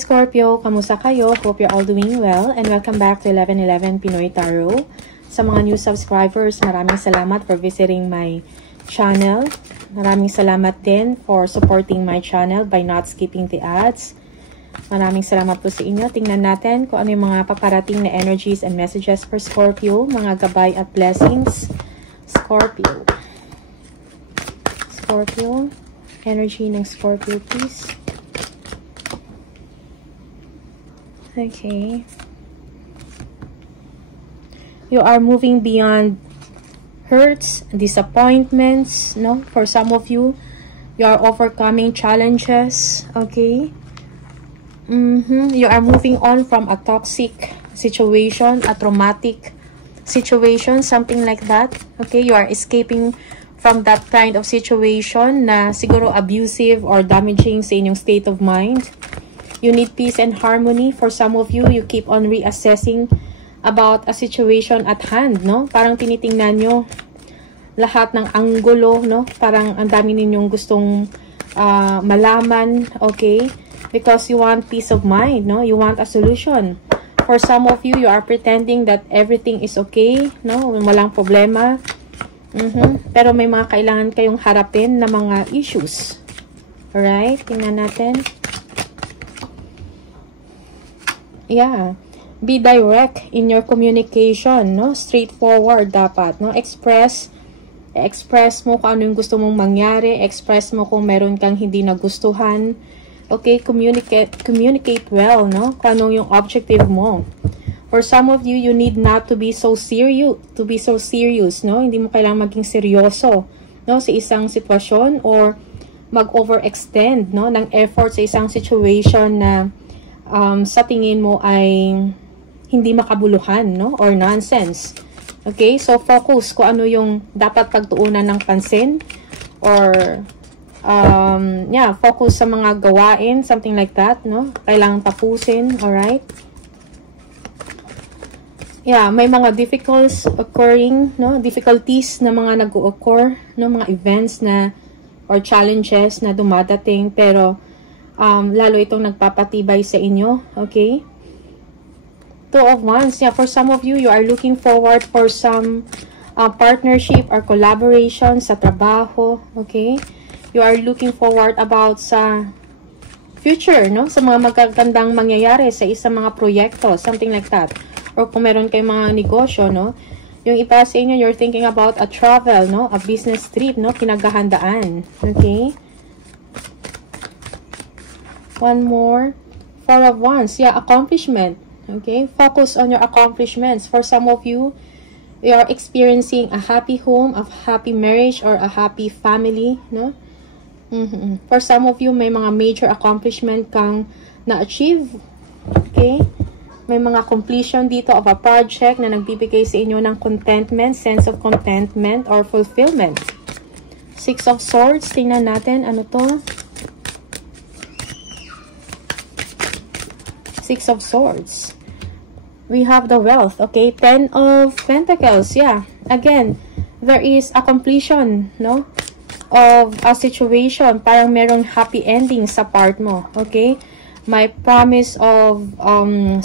Scorpio, kamusta kayo? Hope you're all doing well and welcome back to 1111 Pinoy Tarot. Sa mga new subscribers, maraming salamat for visiting my channel. Maraming salamat din for supporting my channel by not skipping the ads. Maraming salamat po sa inyo. Tingnan natin kung ano yung mga paparating na energies and messages for Scorpio, mga gabay at blessings. Scorpio. Scorpio. Energy ng Scorpio, please. Okay. You are moving beyond hurts, disappointments, no? For some of you, you are overcoming challenges, okay? You are moving on from a toxic situation, a traumatic situation, something like that, okay? You are escaping from that kind of situation na siguro abusive or damaging sa inyong state of mind. You need peace and harmony. For some of you, you keep on reassessing about a situation at hand, no? Parang tinitingnan nyo lahat ng anggulo, no? Parang ang dami ninyong gustong malaman, okay? Because you want peace of mind, no? You want a solution. For some of you, you are pretending that everything is okay, no? Walang problema. Pero may mga kailangan kayong harapin na mga issues. Alright? Tingnan natin. Yeah. Be direct in your communication, no? Straightforward dapat, no? Express mo kung ano yung gusto mong mangyari. Express mo kung meron kang hindi nagustuhan. Okay? Communicate well, no? Kung ano yung objective mo. For some of you, you need not to be so serious, no? Hindi mo kailangang maging seryoso, no? Sa isang sitwasyon or mag-overextend, no? Ng effort sa isang situation na sa tingin mo ay hindi makabuluhan, no? Or nonsense. Okay? So, focus kung ano yung dapat pagtuunan ng pansin or focus sa mga gawain, something like that, no? Kailangang tapusin, alright? Yeah, may mga difficulties na mga nag-occur, no? Mga events na or challenges na dumadating, pero lalo itong nagpapatibay sa inyo, okay? Two of Wands. Yeah, for some of you, you are looking forward for some partnership or collaboration sa trabaho, okay? You are looking forward about sa future, no? Sa mga magagandang mangyayari sa isang mga proyekto, something like that. Or kung meron kayong mga negosyo, no? Yung iba sa inyo, you're thinking about a travel, no? A business trip, no? Pinaghahandaan, okay? One more. Four of Wands. Yeah, accomplishment. Okay? Focus on your accomplishments. For some of you, you are experiencing a happy home, a happy marriage, or a happy family, no? For some of you, may mga major accomplishment kang na-achieve. Okay? May mga completion dito of a project na nagbibigay sa inyo ng contentment, sense of contentment, or fulfillment. Six of Swords. Tingnan natin. Ano to? Six of Swords. We have the wealth, okay? Ten of Pentacles, yeah. Again, there is a completion, no? Of a situation. Parang merong happy ending sa part mo, okay? May promise of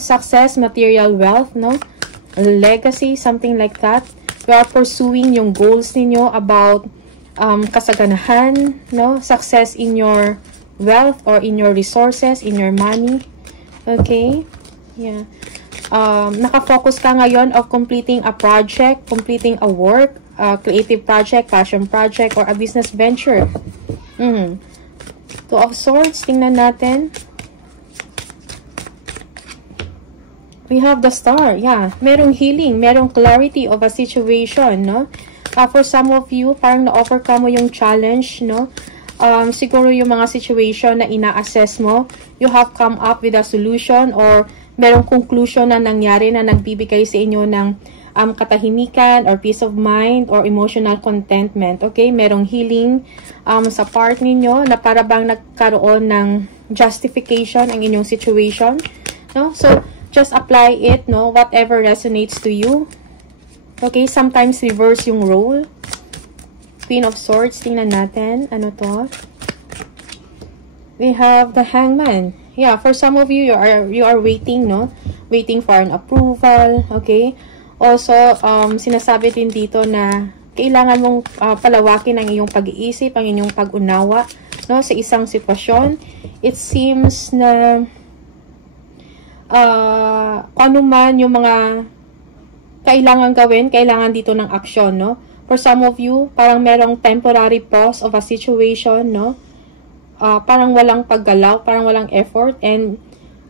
success, material wealth, no? Legacy, something like that. You are pursuing yung goals ninyo about kasaganahan, no? Success in your wealth or in your resources, in your money. Okay? Yeah. Nakafocus ka ngayon of completing a project, completing a work, a creative project, passion project, or a business venture. Two of Swords. Tingnan natin. We have the Star. Yeah. Merong healing. Merong clarity of a situation, no? For some of you, parang na-overcome mo yung challenge, no? Siguro yung mga situation na ina-assess mo, you have come up with a solution or merong conclusion na nangyari na nagbibigay sa inyo ng katahimikan or peace of mind or emotional contentment. Okay? Merong healing sa part ninyo na para bang nagkaroon ng justification ang inyong situation. No? So, just apply it, no? Whatever resonates to you. Okay? Sometimes reverse yung role. Queen of Swords. Tingnan natin. Ano to? We have the Hangman. Yeah, for some of you, you are waiting, no? Waiting for an approval, okay? Also, sinasabi din dito na kailangan mong palawakin ang iyong pag-iisip, ang inyong pag-unawa, no? Sa isang sitwasyon. It seems na ano man yung mga kailangan gawin, kailangan dito ng aksyon, no? For some of you, parang merong temporary pause of a situation, no? Parang walang paggalaw, parang walang effort, and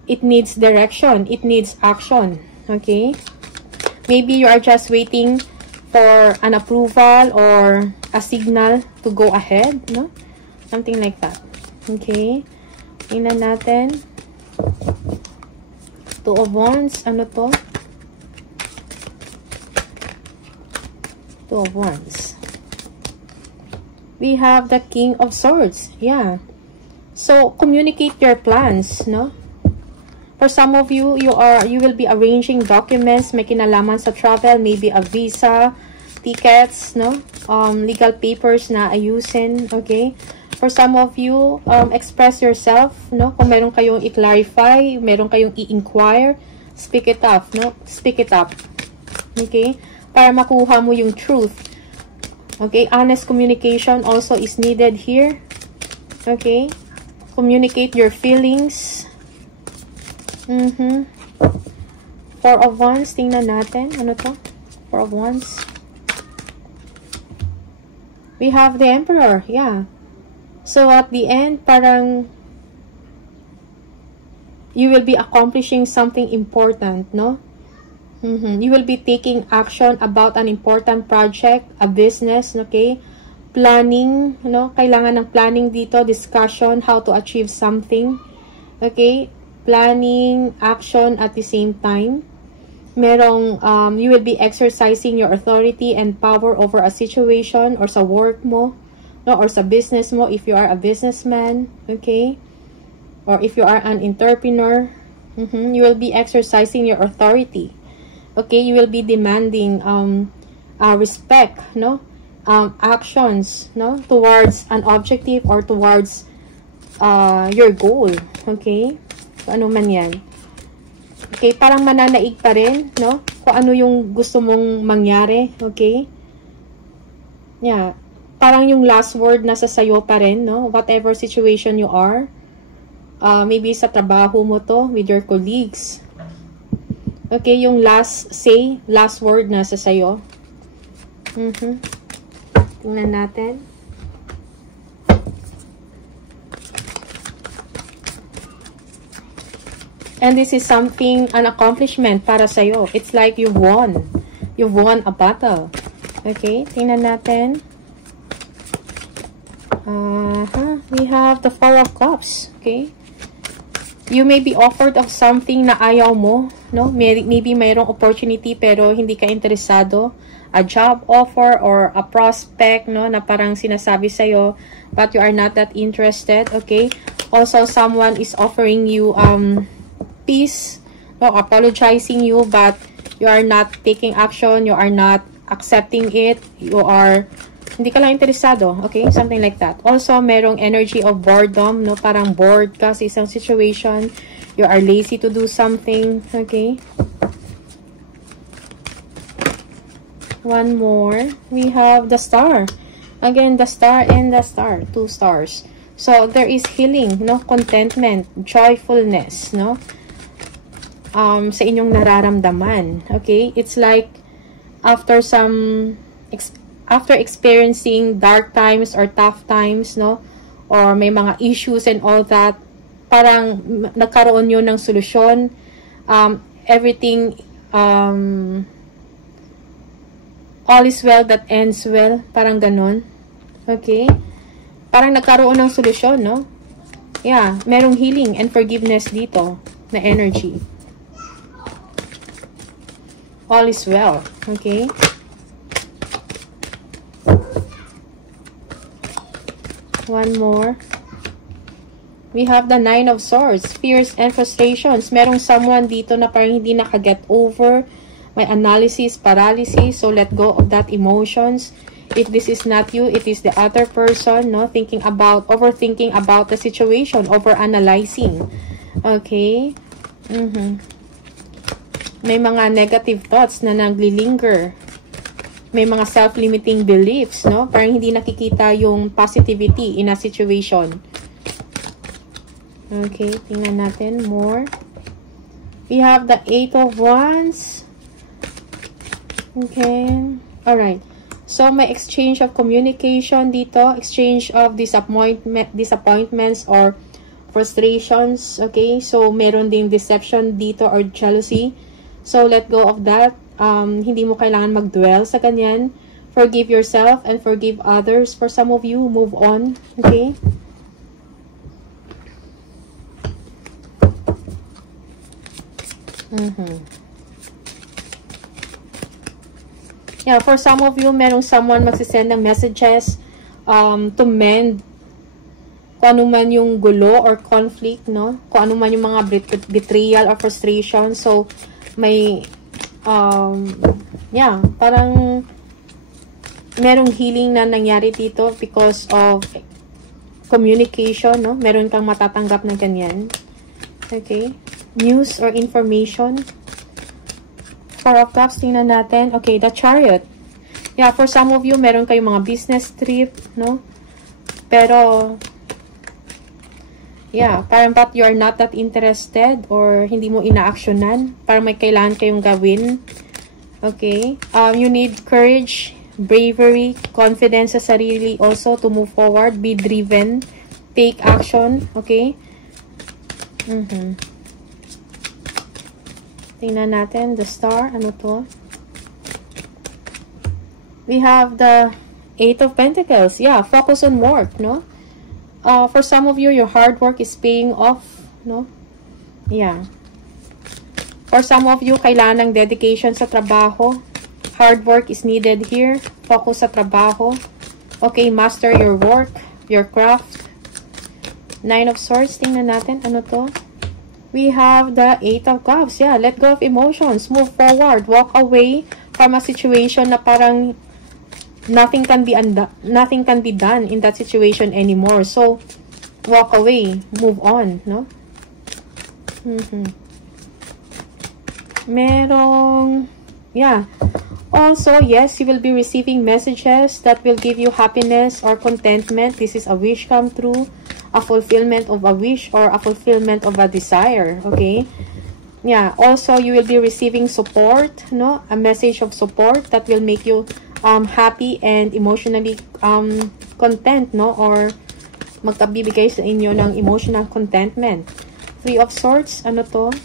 it needs direction, it needs action, okay? Maybe you are just waiting for an approval or a signal to go ahead, no? Something like that, okay? Tingnan natin. Two of Wands, ano to? Two of Wands. We have the King of Swords. Yeah. So, communicate your plans, no? For some of you, you will be arranging documents, may kinalaman sa travel, maybe a visa, tickets, no? Legal papers na ayusin, okay? For some of you, express yourself, no? Kung meron kayong i-clarify, meron kayong i-inquire, speak it up, no? Speak it up. Okay? Para makuha mo yung truth. Okay? Honest communication also is needed here. Okay? Communicate your feelings. Four of Wands. Tingnan natin. Ano to? Four of Wands. We have the Emperor. Yeah. So, at the end, parang you will be accomplishing something important, no? You will be taking action about an important project, a business, okay? Planning, no? Kailangan ng planning dito, discussion, how to achieve something, okay? Planning, action at the same time. Merong, you will be exercising your authority and power over a situation or sa work mo, no? Or sa business mo if you are a businessman, okay? Or if you are an entrepreneur, you will be exercising your authority. Okay, you will be demanding respect, no? Actions, no? Towards an objective or towards your goal. Okay? So, ano man yan. Okay, parang mananaig pa rin, no? Kung ano yung gusto mong mangyari. Okay? Yeah. Parang yung last word nasa sayo pa rin, no? Whatever situation you are. Maybe sa trabaho mo to, with your colleagues. Okay, yung last say, last word nasa sayo. Tingnan natin. And this is something, an accomplishment para sa'yo. It's like you've won. You've won a battle. Okay, tingnan natin. We have the Four of Cups. Okay. You may be offered of something na ayaw mo, no? Maybe mayroong opportunity pero hindi ka interesado. A job offer or a prospect, no? Na parang sinasabi sa'yo, but you are not that interested, okay? Also, someone is offering you peace, no? Apologizing you, but you are not taking action, you are not accepting it, you are hindi ka lang interesado, okay? Something like that. Also, merong energy of boredom, no? Parang bored ka sa isang situation. You are lazy to do something, okay? One more. We have the Star. Again, the Star and the Star. Two stars. So, there is healing, no? Contentment, joyfulness, no? Sa inyong nararamdaman, okay? It's like, after experiencing dark times or tough times, no? Or may mga issues and all that, parang nagkaroon yun ng solusyon. Everything, all is well that ends well. Parang ganon. Okay? Parang nagkaroon ng solusyon, no? Yeah, merong healing and forgiveness dito na energy. All is well. Okay? One more. We have the Nine of Swords. Fears and frustrations. Merong someone dito na parang hindi nakaget over. May analysis, paralysis. So, let go of that emotions. If this is not you, it is the other person, no? Overthinking about the situation, overanalyzing. Okay? May mga negative thoughts na naglilinger. May mga self-limiting beliefs, no? Parang hindi nakikita yung positivity in a situation. Okay, tingnan natin more. We have the 8 of Wands. Okay. Alright. So, may exchange of communication dito. Exchange of disappointments or frustrations. Okay. So, meron ding deception dito or jealousy. So, let go of that. Hindi mo kailangan mag-dwell sa ganyan. Forgive yourself and forgive others. For some of you, move on. Okay. Yeah, for some of you, merong someone magsisend ng messages to mend kung ano man yung gulo or conflict, no? Kung ano man yung mga betrayal or frustration. So, may, yeah, parang merong healing na nangyari dito because of communication, no? Meron kang matatanggap na ganyan. Okay. News or information. 4 of Cups, tingnan natin. Okay, the Chariot. Yeah, for some of you, meron kayong mga business trip, no? Pero, yeah, parang but you are not that interested or hindi mo ina-actionan. Parang may kailangan kayong gawin. Okay? You need courage, bravery, confidence sa sarili also to move forward. Be driven. Take action. Okay? Tingnan natin, the Star, ano to? We have the 8 of Pentacles. Yeah, focus on work, no? For some of you, your hard work is paying off, no? Yeah. For some of you, kailangan ng dedication sa trabaho. Hard work is needed here. Focus sa trabaho. Okay, master your work, your craft. 9 of Swords, tingnan natin, ano to? We have the 8 of Cups. Yeah, let go of emotions. Move forward. Walk away from a situation na parang nothing can be done in that situation anymore. So, walk away. Move on, no? Merong, yeah. Also, yes, you will be receiving messages that will give you happiness or contentment. This is a wish come true. A fulfillment of a wish or a fulfillment of a desire, okay? Yeah, also you will be receiving support, no? A message of support that will make you happy and emotionally content, no? Or magkabibigay sa inyo ng emotional contentment. 3 of Swords, ano to?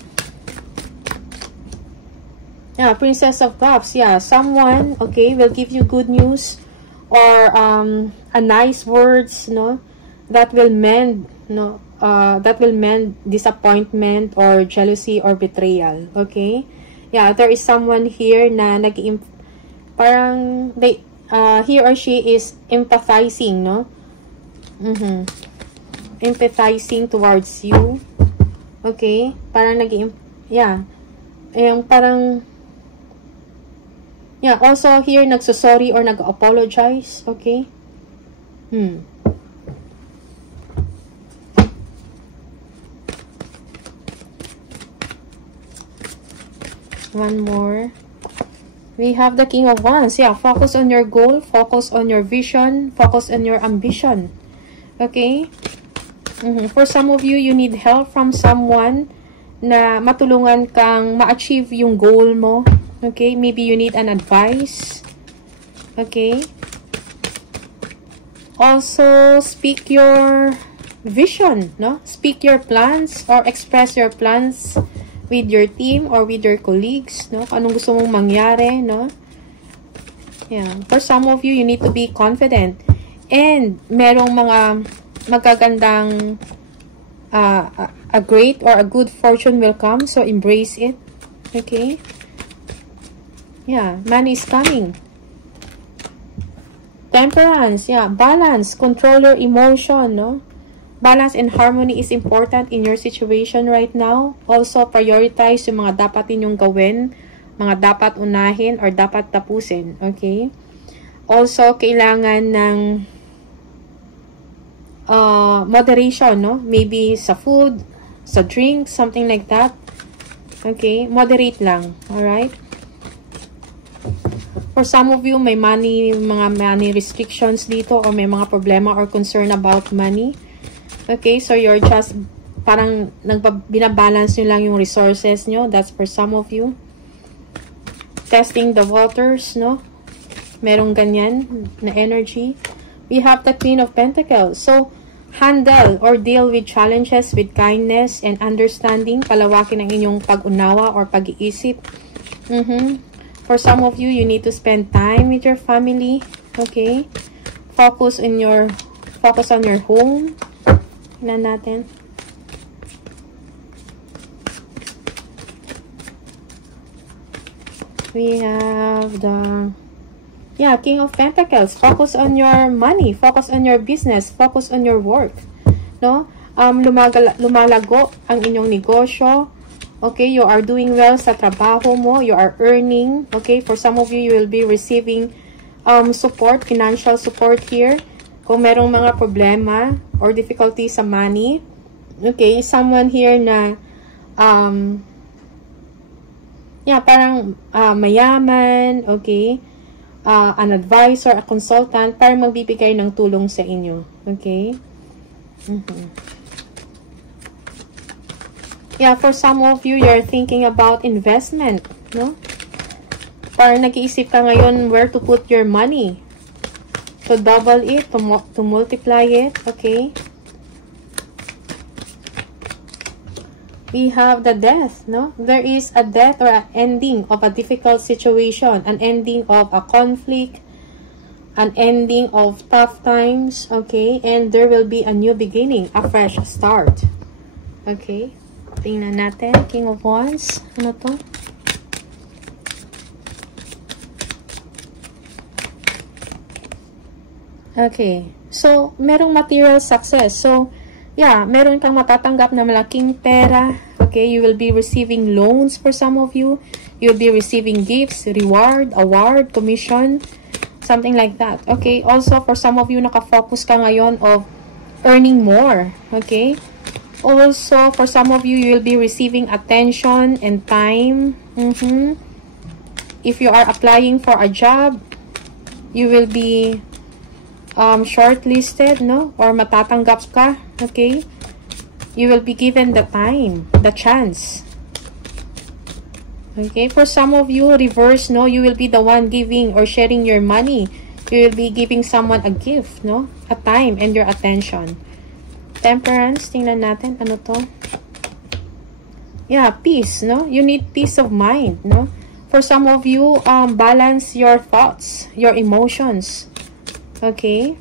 Yeah, Princess of Cups. Yeah, someone, okay, will give you good news or a nice words, no? That will mend, no? That will mend disappointment or jealousy or betrayal. Okay? Yeah, there is someone here na parang he or she is empathizing, no? Empathizing towards you. Okay? Parang yeah. Yung parang, yeah, also here nagsosorry or nag-apologize. Okay? One more. We have the King of Wands. Yeah, focus on your goal. Focus on your vision. Focus on your ambition. Okay? For some of you, you need help from someone na matulungan kang ma-achieve yung goal mo. Okay? Maybe you need an advice. Okay? Also, speak your vision, no? Speak your plans or express your plans with your team or with your colleagues, no? Anong gusto mong mangyari, no? Yeah. For some of you, you need to be confident. And merong mga magagandang a great or a good fortune will come, so embrace it. Okay? Yeah, money is coming. Temperance, yeah, balance, control your emotion, no? Balance and harmony is important in your situation right now. Also, prioritize yung mga dapat ninyong gawin, mga dapat unahin or dapat tapusin. Okay? Also, kailangan ng moderation, no? Maybe sa food, sa drink, something like that. Okay, moderate lang. Alright? For some of you, may mga money restrictions dito or may mga problema or concern about money. Okay, so you're just parang binabalance nyo lang yung resources nyo. That's for some of you. Testing the waters, no? Merong ganyan na energy. We have the Queen of Pentacles. So, handle or deal with challenges with kindness and understanding. Palawakin ang inyong pag-unawa or pag-iisip. For some of you, you need to spend time with your family. Okay? Focus on your home. Tingnan natin. We have the King of Pentacles. Focus on your money, focus on your business, focus on your work. No? Lumalago ang inyong negosyo. Okay, you are doing well sa trabaho mo, you are earning. Okay, for some of you, you will be receiving support, financial support here. Kung merong mga problema or difficulty sa money. Okay, someone here na parang mayaman, okay? An advisor, a consultant, para magbibigay ng tulong sa inyo. Okay? Yeah, for some of you, you're thinking about investment, no? Parang nag-iisip ka ngayon where to put your money. To double it, to multiply it, okay? We have the death, no? There is a death or an ending of a difficult situation, an ending of a conflict, an ending of tough times, okay? And there will be a new beginning, a fresh start. Okay? Tingnan natin, King of Wands. Ano to? Okay. So, merong material success. So, yeah, meron kang matatanggap na malaking pera. Okay, you will be receiving loans for some of you. You'll be receiving gifts, reward, award, commission, something like that. Okay, also for some of you, nakafocus ka ngayon of earning more. Okay, also for some of you, you will be receiving attention and time. If you are applying for a job, you will be shortlisted, no? Or matatanggap ka. Okay, you will be given the time, the chance. Okay, for some of you, reverse, no? You will be the one giving or sharing your money. You will be giving someone a gift, no? A time and your attention. Temperance, tingnan natin, ano to? Yeah, peace, no? You need peace of mind, no? For some of you, balance your thoughts, your emotions. Okay?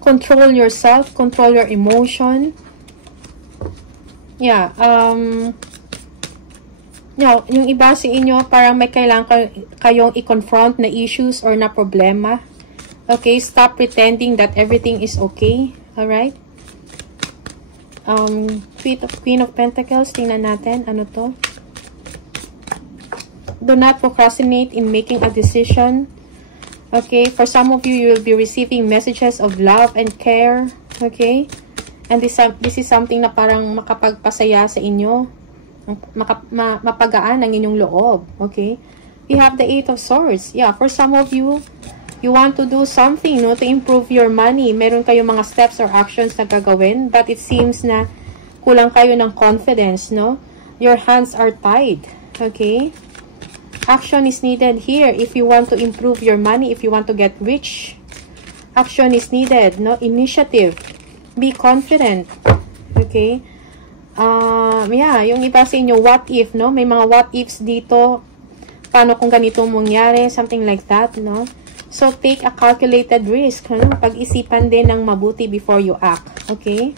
Control yourself, control your emotion. Yeah, yung iba sa inyo, parang may kailangan kayong i-confront na issues or na problema. Okay, stop pretending that everything is okay. Alright? Queen of Pentacles, tingnan natin, ano to? Do not procrastinate in making a decision. Okay, for some of you, you will be receiving messages of love and care. Okay? And this is something na parang makapagpasaya sa inyo. Mapagaan ang inyong loob. Okay? We have the Eight of Swords. Yeah, for some of you, you want to do something, no, to improve your money. Meron kayong mga steps or actions na gagawin, but it seems na kulang kayo ng confidence, no? Your hands are tied. Okay? Action is needed here if you want to improve your money, if you want to get rich. Action is needed, no? Initiative. Be confident. Okay? Yeah, yung iba sa inyo, what if, no? May mga what ifs dito. Paano kung ganito mangyari? Something like that, no? So, take a calculated risk. No? Pag-isipan din ng mabuti before you act. Okay?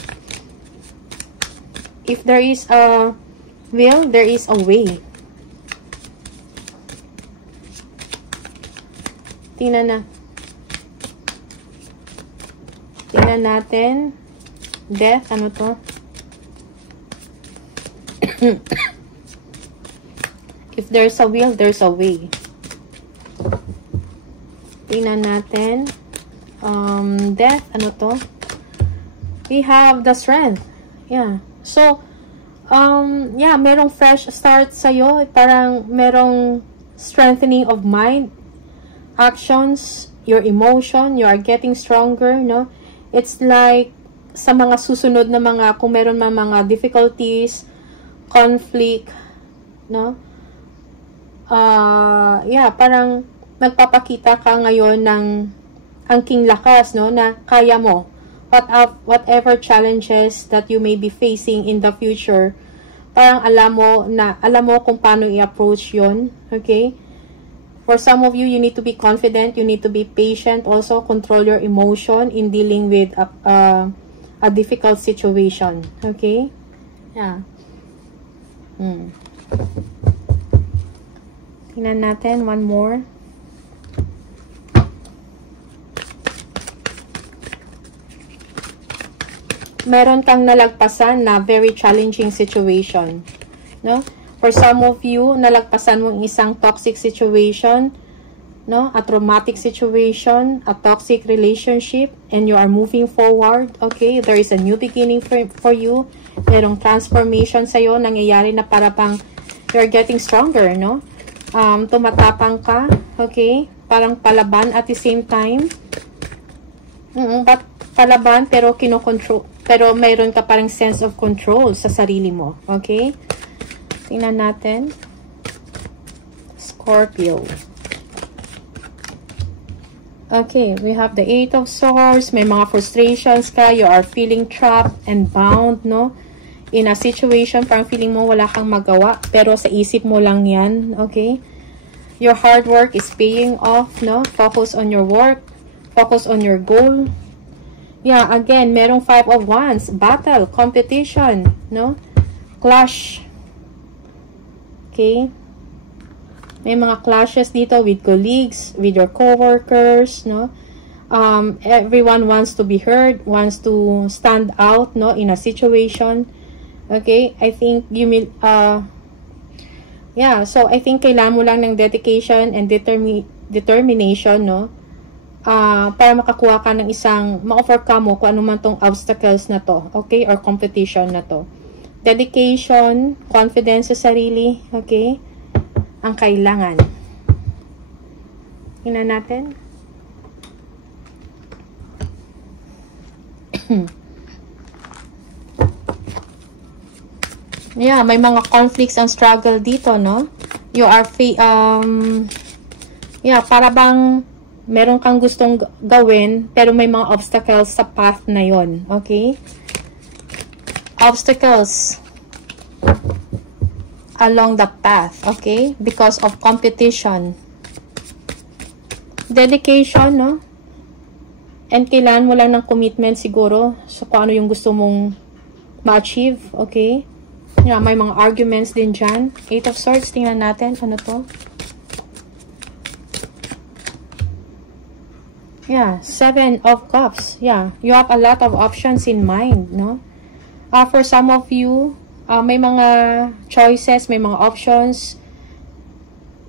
If there is a will, there is a way. Tingnan natin. Death, ano to? If there's a will, there's a way. Tingnan natin. Death, ano to? we have the Strength. Yeah. So, yeah, merong fresh start sa'yo. Parang merong strengthening of mind, actions, your emotion, you are getting stronger, no? It's like, sa mga susunod na mga, kung meron mga difficulties, conflict, no? Yeah, parang nagpapakita ka ngayon ng angking lakas, no? Na kaya mo. Whatever challenges that you may be facing in the future, parang alam mo kung paano i-approach yon. Okay? For some of you, you need to be confident, you need to be patient, also control your emotion in dealing with a difficult situation. Okay? Yeah. Tingnan natin, one more. Meron kang nalagpasan na very challenging situation, no? For some of you, nalagpasan mo isang toxic situation, no? A traumatic situation, a toxic relationship, and you are moving forward, okay? There is a new beginning for you. Merong transformation sa'yo, nangyayari na para pang you're getting stronger, no? Tumatapang ka, okay? Parang palaban at the same time. Palaban, pero kinokontrol. Pero mayroon ka parang sense of control sa sarili mo. Okay? Tingnan natin. Scorpio. Okay, we have the 8 of Swords. May mga frustrations ka. You are feeling trapped and bound, no? In a situation, parang feeling mo wala kang magawa. Pero sa isip mo lang yan. Okay? Your hard work is paying off, no? Focus on your work. Focus on your goal. Yeah, again, merong 5 of Wands. Battle, competition, no? Clash. Okay? May mga clashes dito with colleagues, with your co-workers, no? Everyone wants to be heard, wants to stand out, no? In a situation. Okay? I think you mean, yeah, so I think kailangan mo lang ng dedication and determination, no? Para makakuha ka ng ma-overcome mo kung ano man tong obstacles na to, okay, or competition na to. Dedication, confidence sa sarili, okay, ang kailangan. Tingnan natin. Yeah, may mga conflicts and struggle dito, no? You are yeah, para bang meron kang gustong gawin, pero may mga obstacles sa path na yon. Okay? Obstacles along the path. Okay? Because of competition. Dedication, no? And kailangan mo lang ng commitment siguro sa kung ano yung gusto mong ma-achieve. Okay? Yeah, may mga arguments din dyan. 8 of Swords, tingnan natin. Ano to? Yeah, 7 of Cups. Yeah, you have a lot of options in mind, no? For some of you, may mga choices, may mga options.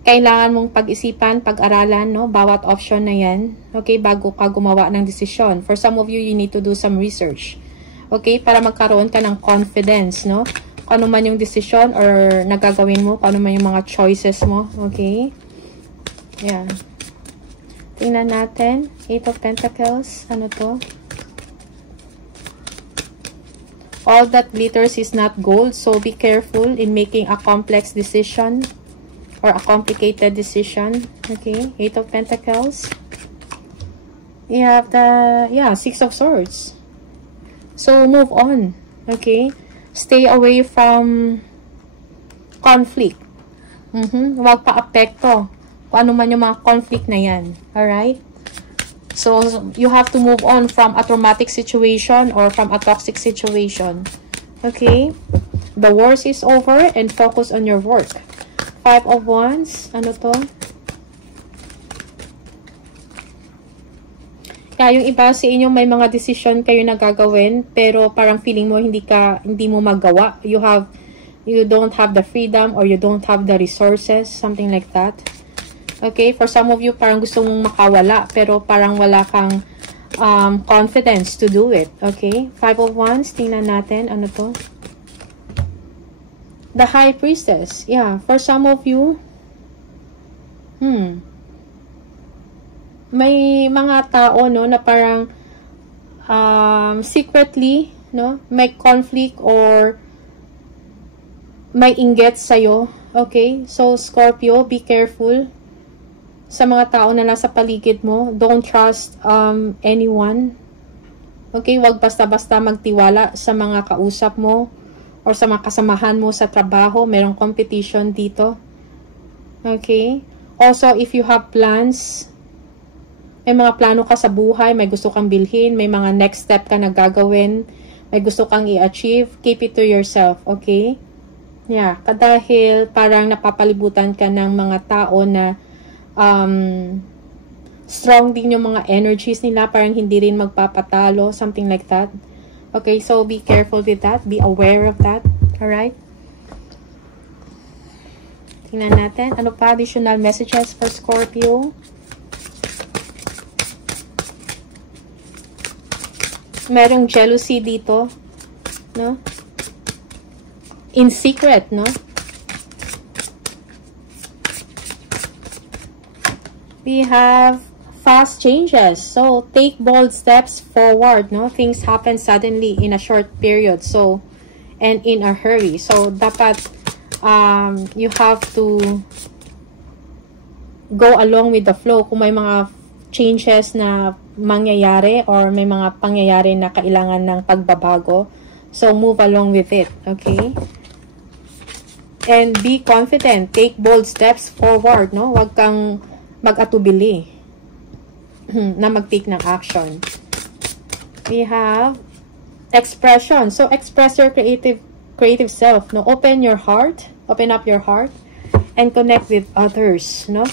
Kailangan mong pag-isipan, pag-aralan, no? Bawat option na yan. Okay, bago ka gumawa ng desisyon. For some of you, you need to do some research. Okay, para magkaroon ka ng confidence, no? Kung ano man yung desisyon or nagagawin mo, kung ano man yung mga choices mo. Okay? Yeah. Tingnan natin. 8 of Pentacles. Ano to? All that glitters is not gold. So, be careful in making a complex decision or a complicated decision. Okay? 8 of Pentacles. You have the, yeah, 6 of Swords. So, move on. Okay? Stay away from conflict. Huwag pa-apekto kung ano man yung mga conflict na yan. Alright? So, you have to move on from a traumatic situation or from a toxic situation. Okay? The worst is over and focus on your work. 5 of Wands. Ano to? Kaya yung iba sa inyo may mga decision kayo na gagawin pero parang feeling mo hindi mo magawa. You don't have the freedom or you don't have the resources, something like that. Okay, for some of you parang gusto mong makawala pero parang wala kang confidence to do it. Okay? Five of Wands. Tingnan natin. Ano to? The High Priestess. Yeah. For some of you, may mga tao, no, na parang secretly, no, may conflict or may inggit sa'yo. Okay? So, Scorpio, be careful sa mga tao na nasa paligid mo. Don't trust anyone. Okay? Huwag basta-basta magtiwala sa mga kausap mo or sa mga kasamahan mo sa trabaho. Merong competition dito. Okay? Also, if you have plans, may mga plano ka sa buhay, may gusto kang bilhin, may mga next step ka na gagawin, may gusto kang i-achieve, keep it to yourself. Okay? Yeah, dahil parang napapalibutan ka ng mga tao na strong din yung mga energies nila, parang hindi rin magpapatalo, something like that. Okay, so be careful with that. Be aware of that. Alright? Tingnan natin. Ano pa additional messages for Scorpio? Merong jealousy dito, no? In secret, no? We have fast changes. So, take bold steps forward, no? Things happen suddenly in a short period. So, and in a hurry. So, dapat you have to go along with the flow. Kung may mga changes na mangyayari or may mga pangyayari na kailangan ng pagbabago, so move along with it. Okay? And be confident. Take bold steps forward, no? Huwag kang mag-atubili na mag-take ng action. We have expression. So, express your creative self, no? Open your heart. Open up your heart and connect with others, no?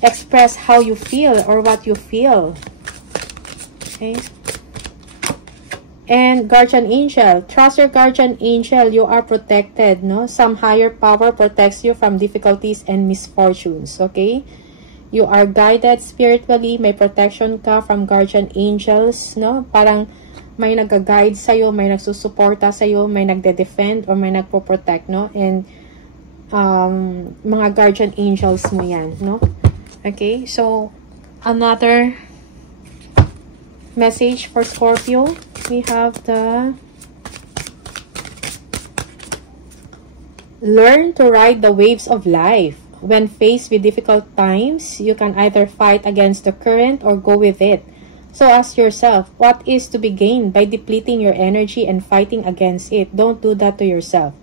Express how you feel or what you feel. Okay? And guardian angel. Trust your guardian angel. You are protected, no? Some higher power protects you from difficulties and misfortunes, okay? You are guided spiritually. May protection ka from guardian angels, no? Parang may nag-guide sa'yo, may nagsusuporta sa'yo, may nagde-defend or may nagpo-protect, no? And mga guardian angels mo yan, no? Okay? So, another message for Scorpio. We have the learn to ride the waves of life. When faced with difficult times, you can either fight against the current or go with it. So ask yourself, what is to be gained by depleting your energy and fighting against it? Don't do that to yourself.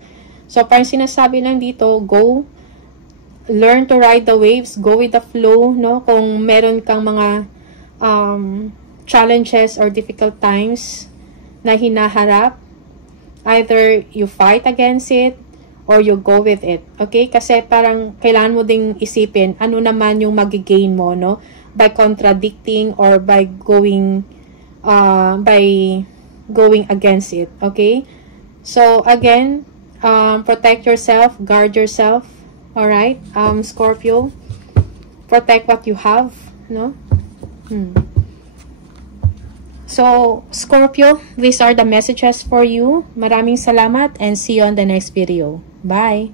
So parang sinasabi lang dito, go, learn to ride the waves, go with the flow, no? Kung meron kang mga challenges or difficult times na hinaharap, either you fight against it or you go with it. Okay? Kasi parang kailangan mo ding isipin ano naman yung magigain mo, no? By contradicting or by going against it. Okay? So, again, protect yourself, guard yourself. Alright? Scorpio, protect what you have, no? So, Scorpio, these are the messages for you. Maraming salamat and see you on the next video. Bye!